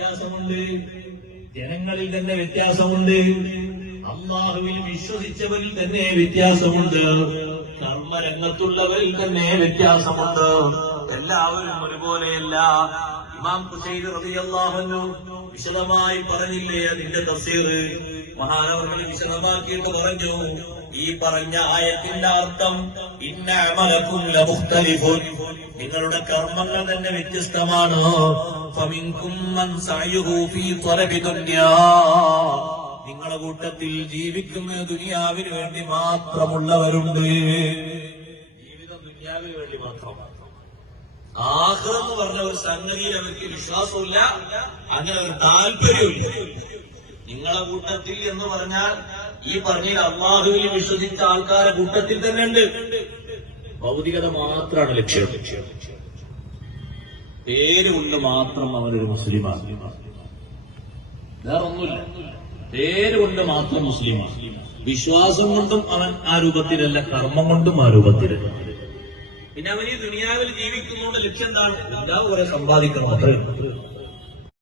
വ്യത്യാസമുണ്ട്, ജനങ്ങളിൽ തന്നെ വ്യത്യാസമുണ്ട്, അല്ലാഹുവിൽ വിശ്വസിച്ചവരിൽ തന്നെ വ്യത്യാസമുണ്ട്, കർമ്മരംഗത്തുള്ളവരിൽ തന്നെ വ്യത്യാസമുണ്ട്. എല്ലാവരും ഒരുപോലെയല്ല. ഇമാം ഖുശൈരി റളിയല്ലാഹു അൻഹു വിശദമായി പറഞ്ഞില്ലേ അതിന്റെ തഫ്സീർ? മഹാനവർകൾ വിശദമാക്കിയിട്ട് പറഞ്ഞു, ഈ പറഞ്ഞ ആയത്തിന്റെ അർത്ഥം ഇന്ന അമലകും ലമുഖ്തലിഫുൻ, നിങ്ങളുടെ കർമ്മങ്ങൾ തന്നെ വ്യത്യസ്തമാണ്. ഫമിൻകും മൻ സഅയുഹു ഫീ ത്വലബി ദുനിയാ, നിങ്ങളുടെ കൂട്ടത്തിൽ ജീവിക്കുന്ന ദുനിയാവിന് വേണ്ടി മാത്രമുള്ളവരുണ്ട്. ജീവിതം ദുനിയാവിന് വേണ്ടി മാത്രം. ആഖിറ എന്ന് പറഞ്ഞ ഒരു സംഗതിയിൽ അവർക്ക് വിശ്വാസമില്ല, അങ്ങനെ ഒരു താല്പര്യമില്ല. നിങ്ങളെ കൂട്ടത്തിൽ എന്ന് പറഞ്ഞാൽ ഈ പറഞ്ഞ അല്ലാഹുവിൽ വിശ്വസിച്ച ആൾക്കാരെ കൂട്ടത്തിൽ തന്നെ ഉണ്ട്. ഭൗതികത മാത്രമാണ് ലക്ഷ്യം. പേരുകൊണ്ട് മാത്രം അവനൊരു മുസ്ലിമാണ്, വേറൊന്നുമില്ല. പേരുകൊണ്ട് മാത്രം മുസ്ലിമാണ്. വിശ്വാസം കൊണ്ടും അവൻ ആ രൂപത്തിലല്ല, കർമ്മം കൊണ്ടും ആ രൂപത്തിലല്ല. പിന്നെ അവൻ ഈ ദുനിയാവിൽ ജീവിക്കുന്നതുകൊണ്ട് ലക്ഷ്യം എന്താണ്? എല്ലാ കുറെ സമ്പാദിക്കണം.